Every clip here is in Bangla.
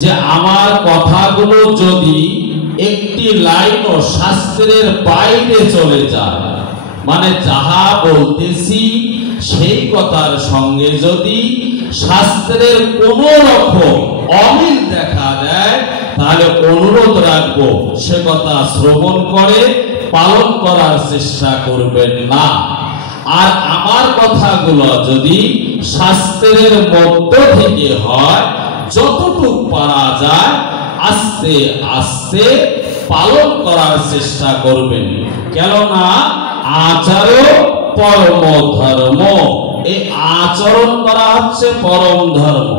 যে আমার কথাগুলো যদি একটি লাইনও শাস্ত্রের বাইরে চলে যায়, মানে যাহা বলতেছি সেই কথার সঙ্গে যদি শাস্ত্রের কোন রকম অমিল দেখা দেয়, তাহলে অনুরোধ রাখবো সে কথা শ্রবণ করে পালন করার চেষ্টা করবেন না। আর আমার কথাগুলো যদি শাস্ত্রের মধ্য থেকে হয়, যতটুকু পারা যায় আস্তে আস্তে পালন করার চেষ্টা করবেন। কেননা আচারও পরম ধর্ম, এই আচরণ করা হচ্ছে পরম ধর্ম।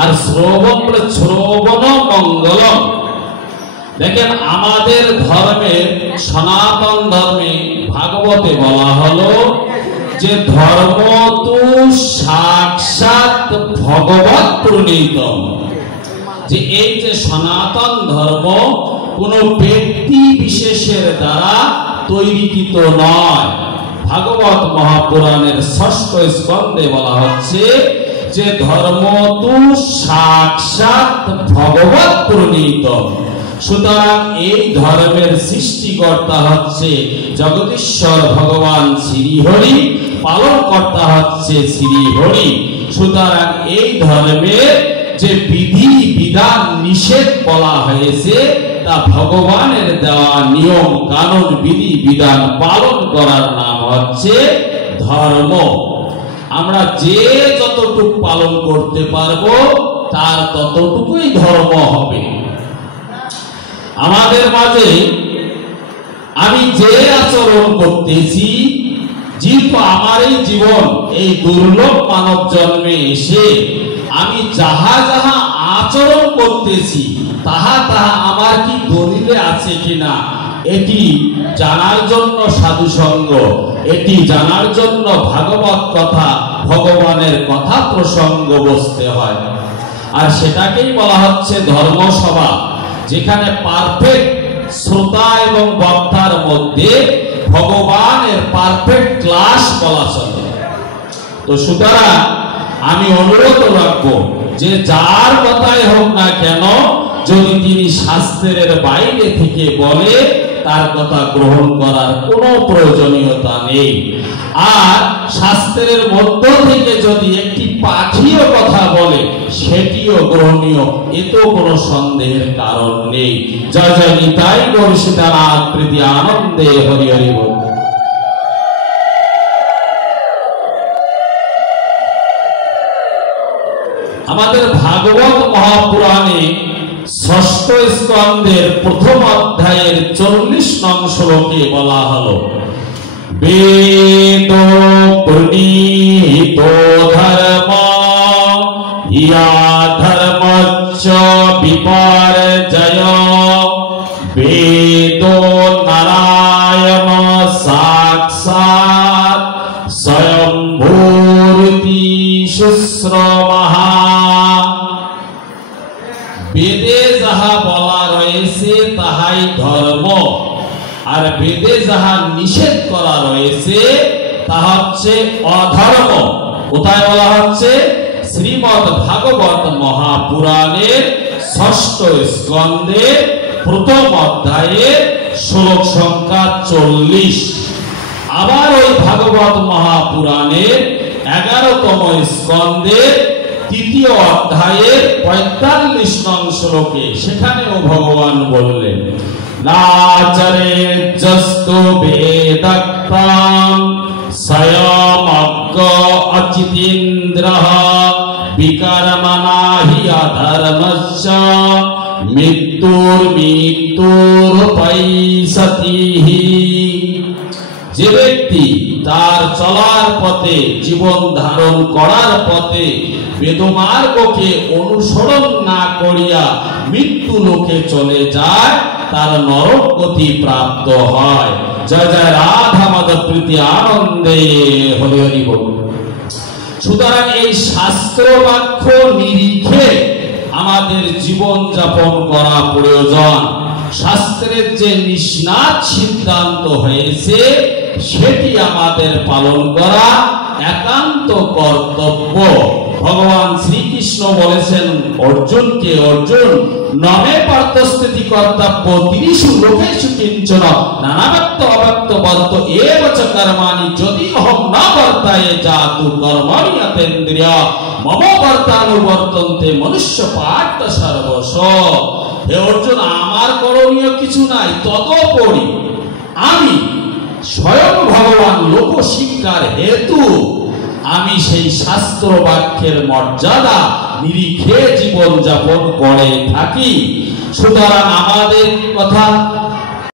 আর শ্রবণ মঙ্গলম। দেখেন আমাদের ধর্মে, সনাতন ধর্মে ভাগবতে বলা হলো যে ধর্ম তু সাক্ষাৎ ভগবৎ প্রণীতম, যে এই যে সনাতন ধর্ম কোন ব্যক্তি বিশেষের দ্বারা তৈরিকৃত নয়। ভাগবত মহাপুরাণের ৬ষ্ঠ স্কন্ধে বলা হচ্ছে যে ধর্ম তু সাক্ষাৎ ভগবৎ প্রণীতম। সুতরাং এই ধর্মের সৃষ্টিকর্তা হচ্ছে জগদীশ্বর ভগবান শ্রীহরি, পালনকর্তা হচ্ছে শ্রীহরি। সুতরাং এই ধর্মের যে বিধি বিধান নিষেধ বলা হয়েছে তা ভগবানের দেওয়া নিয়ম কানুন বিধি বিধান পালন করার নাম হচ্ছে ধর্ম। আমরা যে যতটুকু পালন করতে পারবো তার ততটুকুই ধর্ম হবে। আমাদের মাঝে আমি যে আচরণ করতেছি, যেহেতু আমার এই জীবন এই দুর্লভ মানব জন্মে এসে আমি যাহা যাহা আচরণ করতেছি তাহা তাহা আমার কি দলিলে আছে কিনা, এটি জানার জন্য সাধুসঙ্গ, এটি জানার জন্য ভাগবত কথা, ভগবানের কথা প্রসঙ্গ বসতে হয়। আর সেটাকেই বলা হচ্ছে ধর্মসভা, যেখানে পারফেক্ট শ্রোতা এবং বক্তার মধ্যে ভগবানের পারফেক্ট ক্লাস বলা চলে। তো সুতরাং আমি অনুরোধ রাখবো যে যার কথাই হোক না কেন, যদি তিনি শাস্ত্রের বাইরে থেকে বলে তার কথা গ্রহণ করার কোনো প্রয়োজনীয়তা নেই। আর শাস্ত্রের মধ্য থেকে যদি একটি পাঠীয় কথা বলে সেটিও গ্রহণীয়, এতেও কোনো সন্দেহের কারণ নেই। জয় জয় নিতাই গৌর সীতানাথ প্রীতি আনন্দে হরি হরি বল। আমাদের ভাগবত মহাপুরাণে ৬ষ্ঠ স্কন্ধের প্রথম অধ্যায়ের ৪০ নং শ্লোকে বলা হলো বেদ প্রণীত ধর্ম ইয়া ধর্মচ্চ বিপর্যয় বেদ নারায়ণ সাক্ষাৎ স্বয়ম্ভূরিতি শুশ্রমহা। বেদে যাহা বলা রয়েছে তাহাই ধর্ম, আর বেদে যাহা নিষেধ করা রয়েছে তা হচ্ছে অধর্ম। কোথায় বলা হচ্ছে? শ্রীমদ্ ভাগবত মহাপুরাণের ৬ষ্ঠ স্কন্ধে প্রথম অধ্যায়ে শ্লোক সংখ্যা ৪০। আবার ওই ভাগবত মহাপুরাণের ১১তম স্কন্ধের ৩য় অধ্যায়ের ৪৫ নং শ্লোকে সেখানেও ভগবান বললেন নাচরে যস্তু বেদক্তাম স্বয়মজ্ঞ অচিতীন্দ্রঃ বিকর্মণা হি অধর্মস্য মৃত্যুরূপৈষতিহি। যে ব্যক্তি তার চলার পথে, জীবন ধারণ করার পথে বেদমার্গকে অনুসরণ না করিয়া মৃত্যু লোকে চলে যায়, তার নরক গতি প্রাপ্ত হয়। জয় জয় রাধা মাধব প্রীতি আনন্দে হরি হরি বল। সুতরাং এই শাস্ত্র বাক্য নিরিখে আমাদের জীবন যাপন করা প্রয়োজন। শাস্ত্রের যে নিষ্ণাত সিদ্ধান্ত হয়েছে সেটি আমাদের পালন করা একান্ত কর্তব্য। ভগবান শ্রীকৃষ্ণ বলেছেন অর্জুনকে, অর্জুন নমে পার্থস্থিতি কর্তব্য তিরিষু লোকেষু কিঞ্চন নানাব্যক্ত অব্যক্ত বদ্ধ এব চ কর্মাণি যদি অহং ন কর্তায়ে জাতু কর্মণি অতীন্দ্রিয় মম কর্তানুবর্তন্তে মনুষ্য পার্থ সর্বস্ব। হে অর্জুন, আমার করণীয় কিছু নাই, তদুপরি আমি স্বয়ং ভগবান লোক শিক্ষার হেতু আমি সেই শাস্ত্র বাক্যের মর্যাদা নিরিখে জীবন যাপন করে থাকি। সুতরাং আমাদের কথা